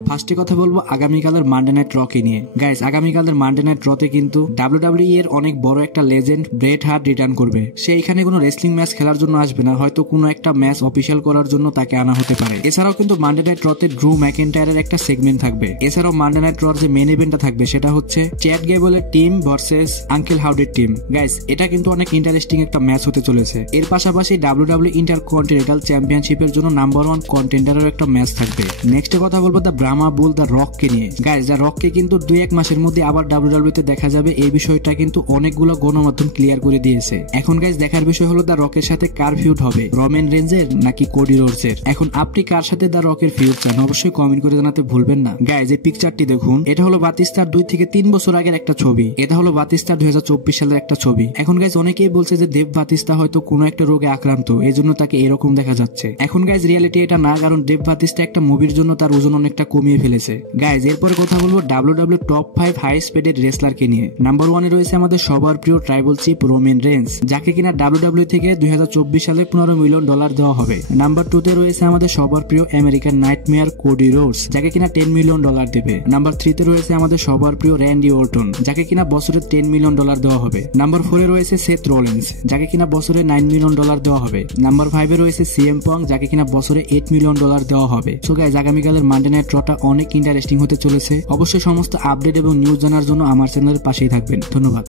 ফার্স্টে কথা বলবো আগামীকালের মানডে নাইট র কে নিয়ে। গাইস, আগামীকালের মানডে নাইট র তে কিন্তু ডাব্লিউডাব্লিউই এর অনেক বড় একটা লেজেন্ড ব্রেট হার্ট রিটার্ন করবে। সে এখানে কোনো রেসলিং ম্যাচ খেলার জন্য আসবে না, হয়তো কোনো একটা ম্যাচ অফিসিয়াল করার জন্য তাকে আনা হতে পারে। এছাড়াও কিন্তু মানডে নাইট র তে ড্রু ম্যাকিন্টায়ারের একটা সেগমেন্ট থাকবে। এছাড়াও মানডে নাইট র যে মেন ইভেন্টটা থাকবে সেটা হচ্ছে চ্যাট গেবলের টিম ভার্সেস আঙ্কেল হাউডের টিম। গাইস, এটা কিন্তু অনেক ইন্টারেস্টিং একটা ম্যাচ হতে চলেছে। এর পাশাপাশি ডাব্লিউডাব্লিউ ইন্টারকন্টিনেন্টাল চ্যাম্পিয়নশিপের জন্য নাম্বার 1 কন্টেন্ডারের একটা ম্যাচ থাকবে। নেক্সট কথা বলবো the Brahma bull the rock কে নিয়ে। গাইস, দ্য রক কে কিন্তু 2-1 মাসের মধ্যে আবার ডাব্লিউডাব্লিউ তে দেখা যাবে, এই বিষয়টা কিন্তু অনেকগুলো গণমাধ্যম ক্লিয়ার করে দিয়েছে। এখন গাইস দেখার বিষয় হলো দ্য রকের সাথে কার ফিউড হবে, রোমান রেঞ্জের নাকি কোডি রোডসের। এখন আপনি কার সাথে দ্য রকের ফিউড চান অবশ্যই কমেন্ট করে জানাতে ভুলবেন না। গাইস, এই পিকচারটি দেখুন, এটা হলো বাতিস্তার 2 থেকে 3 বছর আগের একটা ছবি। এটা হলো বাতিস্তার 2024 সালের একটা ছবি। এখন গাইস অনেকেই বলছে যে দেব বাতিস্তা হয়তো কোনো একটা রোগে আক্রান্ত, এই জন্য তাকে এরকম দেখা যাচ্ছে। এখন গাইস রিয়ালিটি এটা না, কারণ দেব বাতিস্তা একটা মুভির জন্য তার ওজন অনেকটা কমিয়ে ফেলেছে। গাইস, এরপর কথা বলবো ডাব্লিউডাব্লিউ টপ 5 হাইস্ট পেডেড রেসলার কে নিয়ে। নাম্বার 1 এ রয়েছে আমাদের সবার প্রিয় ট্রাইবাল চিফ রোমান রেঞ্জ, যাকে কিনা ডাব্লিউডাব্লিউ থেকে 2024 সালে $15 মিলিয়ন দেওয়া হবে। নাম্বার 2 তে রয়েছে আমাদের সবার প্রিয় আমেরিকান নাইটমেয়ার কোডি রোডস, যাকে কিনা $10 মিলিয়ন দেবে। নাম্বার 3 তে রয়েছে আমাদের সবার প্রিয় র্যান্ডি অর্টন, যাকে কিনা বছরে $10 মিলিয়ন দেওয়া হবে। নাম্বার 4 এ রয়েছে সেথ রোলিন্স, যাকে কিনা বছরে $9 মিলিয়ন দেওয়া হবে। নাম্বার 5 এ রয়েছে সিএম পং, যাকে কিনা বছরে $8 মিলিয়ন দেওয়া হবে। সো গাইস, আগামীকালের মানডে নাইট রটা অনেক ইন্টারেস্টিং হতে চলেছে। অবশ্যই সমস্ত আপডেট এবং নিউজ জানার জন্য আমার চ্যানেলের পাশেই থাকবেন। ধন্যবাদ।